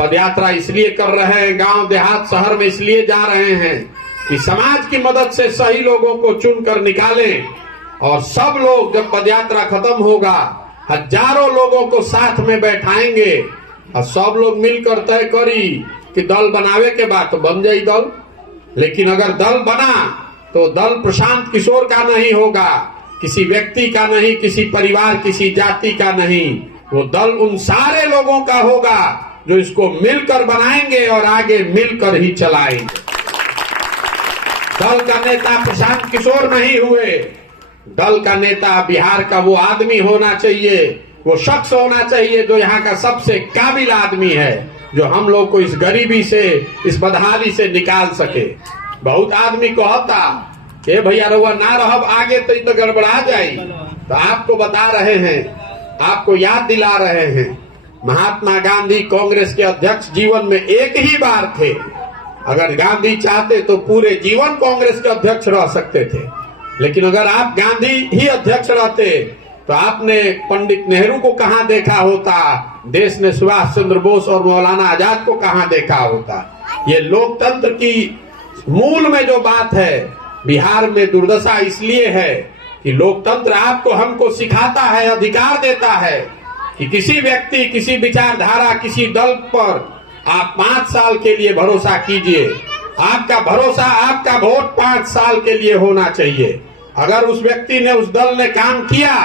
पदयात्रा इसलिए कर रहे हैं, गांव देहात शहर में इसलिए जा रहे हैं कि समाज की मदद से सही लोगों को चुनकर निकालें। और सब लोग जब पदयात्रा खत्म होगा, हजारों लोगों को साथ में बैठाएंगे और सब लोग मिलकर तय करी कि दल बनावे के बाद तो बन जाए दल। लेकिन अगर दल बना तो दल प्रशांत किशोर का नहीं होगा, किसी व्यक्ति का नहीं, किसी परिवार, किसी जाति का नहीं। वो दल उन सारे लोगों का होगा जो इसको मिलकर बनाएंगे और आगे मिलकर ही चलाएंगे। दल का नेता प्रशांत किशोर नहीं हुए, दल का नेता बिहार का वो आदमी होना चाहिए, वो शख्स होना चाहिए जो यहाँ का सबसे काबिल आदमी है, जो हम लोग को इस गरीबी से, इस बदहाली से निकाल सके। बहुत आदमी कहता कि भैया रउआ ना रहब आगे तो गड़बड़ा जाई। तो आपको बता रहे हैं, आपको याद दिला रहे हैं, महात्मा गांधी कांग्रेस के अध्यक्ष जीवन में एक ही बार थे। अगर गांधी चाहते तो पूरे जीवन कांग्रेस के अध्यक्ष रह सकते थे। लेकिन अगर आप गांधी ही अध्यक्ष रहते तो आपने पंडित नेहरू को कहां देखा होता, देश ने सुभाष चंद्र बोस और मौलाना आजाद को कहां देखा होता। ये लोकतंत्र की मूल में जो बात है, बिहार में दुर्दशा इसलिए है कि लोकतंत्र आपको हमको सिखाता है, अधिकार देता है कि किसी व्यक्ति, किसी विचारधारा, किसी दल पर आप 5 साल के लिए भरोसा कीजिए। आपका भरोसा, आपका वोट 5 साल के लिए होना चाहिए। अगर उस व्यक्ति ने, उस दल ने काम किया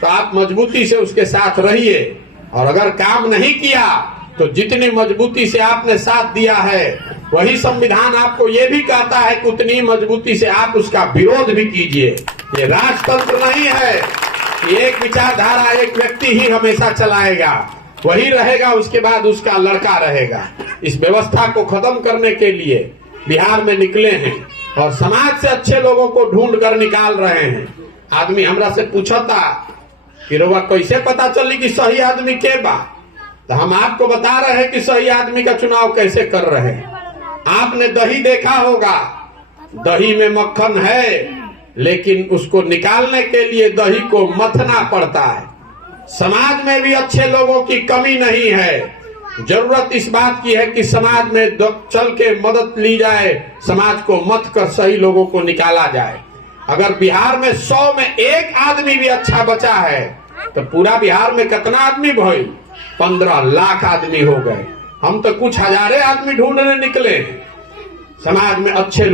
तो आप मजबूती से उसके साथ रहिए, और अगर काम नहीं किया तो जितनी मजबूती से आपने साथ दिया है, वही संविधान आपको ये भी कहता है कि उतनी मजबूती से आप उसका विरोध भी कीजिए। ये राजतंत्र नहीं है कि एक विचारधारा, एक व्यक्ति ही हमेशा चलाएगा, वही रहेगा, उसके बाद उसका लड़का रहेगा। इस व्यवस्था को खत्म करने के लिए बिहार में निकले हैं और समाज से अच्छे लोगों को ढूंढ कर निकाल रहे हैं। आदमी हमरा से पूछता कि रउआ कैसे पता चली कि सही आदमी के बा? तो हम आपको बता रहे हैं कि सही आदमी का चुनाव कैसे कर रहे हैं। आपने दही देखा होगा, दही में मक्खन है, लेकिन उसको निकालने के लिए दही को मथना पड़ता है। समाज में भी अच्छे लोगों की कमी नहीं है। जरूरत इस बात की है कि समाज में चल के मदद ली जाए, समाज को मत कर सही लोगों को निकाला जाए। अगर बिहार में 100 में 1 आदमी भी अच्छा बचा है तो पूरा बिहार में कितना आदमी भाई? 15 लाख आदमी हो गए। हम तो कुछ हजारे आदमी ढूंढने निकले। समाज में अच्छे